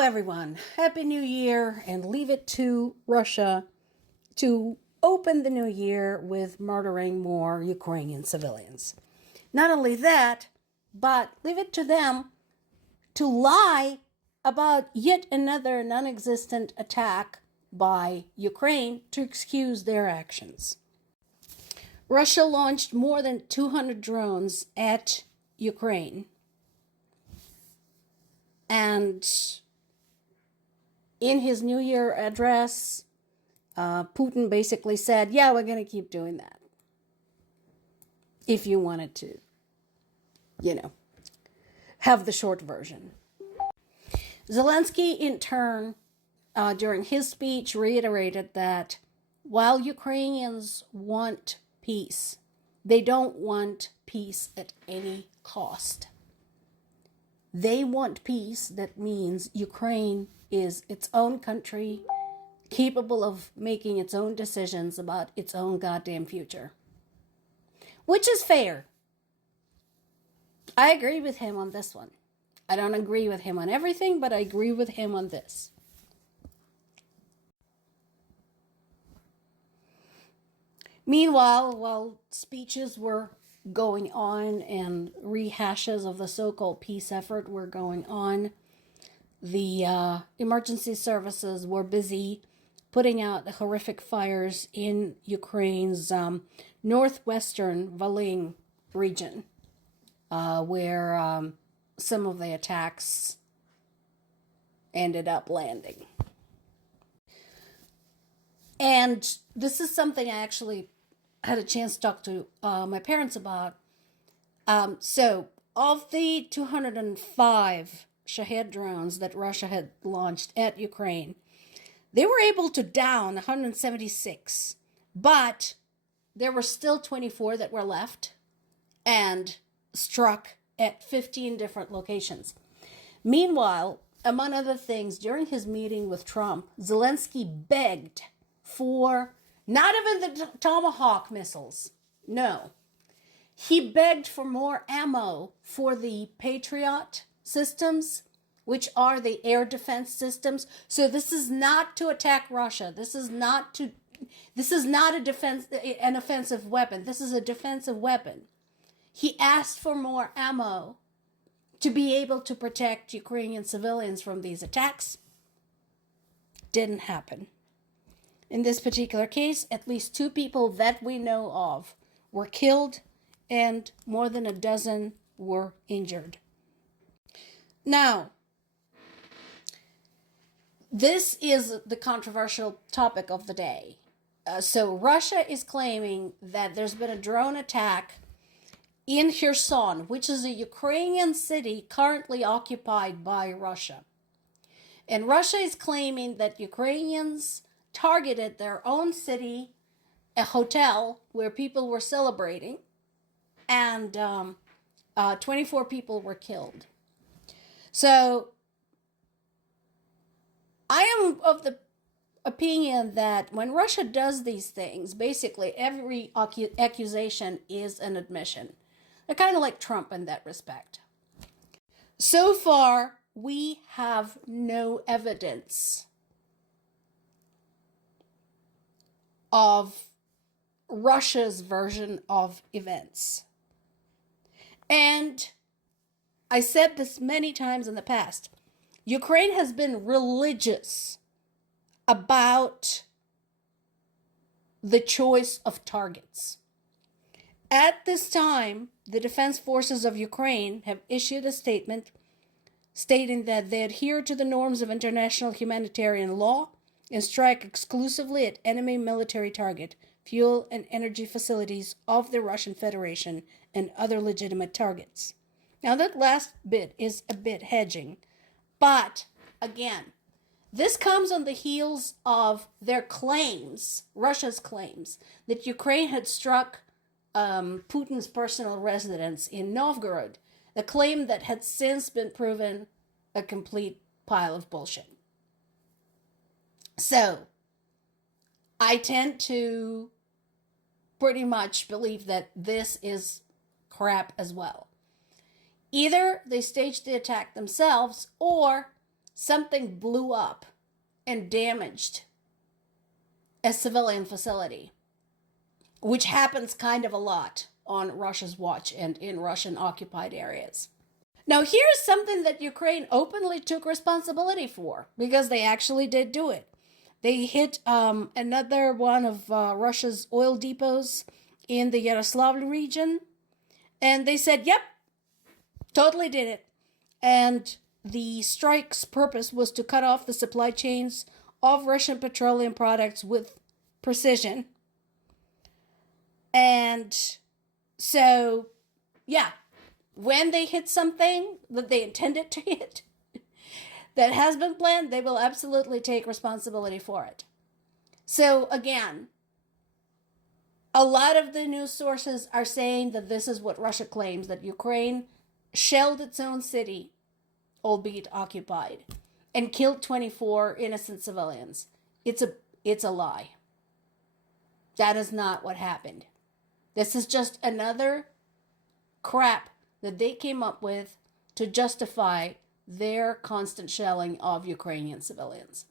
everyone. Happy New Year, and leave it to Russia to open the new year with murdering more Ukrainian civilians. Not only that, but leave it to them to lie about yet another non-existent attack by Ukraine to excuse their actions. Russia launched more than 200 drones at Ukraine. And in his New Year address, Putin basically said, yeah, we're going to keep doing that. If you wanted to, have the short version. Zelensky, in turn, during his speech, reiterated that while Ukrainians want peace, they don't want peace at any cost. They want peace that means Ukraine is its own country, capable of making its own decisions about its own goddamn future. Which is fair. I agree with him on this one. I don't agree with him on everything, but I agree with him on this. Meanwhile, while speeches were going on and rehashes of the so-called peace effort were going on, the emergency services were busy putting out the horrific fires in Ukraine's northwestern Volyn region, where some of the attacks ended up landing. And this is something I actually had a chance to talk to my parents about. So, of the 205 Shahed drones that Russia had launched at Ukraine, they were able to down 176, but there were still 24 that were left and struck at 15 different locations. Meanwhile, among other things, during his meeting with Trump, Zelensky begged for not even the Tomahawk missiles. No. He begged for more ammo for the Patriot systems, which are the air defense systems. So this is not to attack Russia. This is not an offensive weapon. This is a defensive weapon. He asked for more ammo to be able to protect Ukrainian civilians from these attacks. Didn't happen. In this particular case, at least 2 people that we know of were killed and more than a dozen were injured. Now, this is the controversial topic of the day. So Russia is claiming that there's been a drone attack in Kherson, which is a Ukrainian city currently occupied by Russia. And Russia is claiming that Ukrainians targeted their own city, a hotel where people were celebrating, and 24 people were killed. So I am of the opinion that when Russia does these things, basically every accusation is an admission. They're kind of like Trump in that respect. So far, we have no evidence of Russia's version of events. And I said this many times in the past. Ukraine has been religious about the choice of targets. At this time, the Defense Forces of Ukraine have issued a statement stating that they adhere to the norms of international humanitarian law and strike exclusively at enemy military target, fuel and energy facilities of the Russian Federation and other legitimate targets. Now that last bit is a bit hedging, but again, this comes on the heels of their claims, Russia's claims, that Ukraine had struck Putin's personal residence in Novgorod, a claim that had since been proven a complete pile of bullshit. So, I tend to pretty much believe that this is crap as well. Either they staged the attack themselves, or something blew up and damaged a civilian facility, which happens kind of a lot on Russia's watch and in Russian occupied areas. Now, here's something that Ukraine openly took responsibility for, because they actually did do it. They hit another one of Russia's oil depots in the Yaroslavl region, and they said, yep, totally did it. And the strike's purpose was to cut off the supply chains of Russian petroleum products with precision. And so, yeah, when they hit something that they intended to hit, that has been planned, they will absolutely take responsibility for it. So again, a lot of the news sources are saying that this is what Russia claims, that Ukraine shelled its own city, albeit occupied, and killed 24 innocent civilians. It's a lie. That is not what happened. This is just another crap that they came up with to justify their constant shelling of Ukrainian civilians.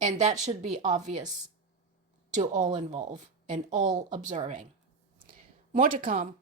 And that should be obvious to all involved and all observing. More to come.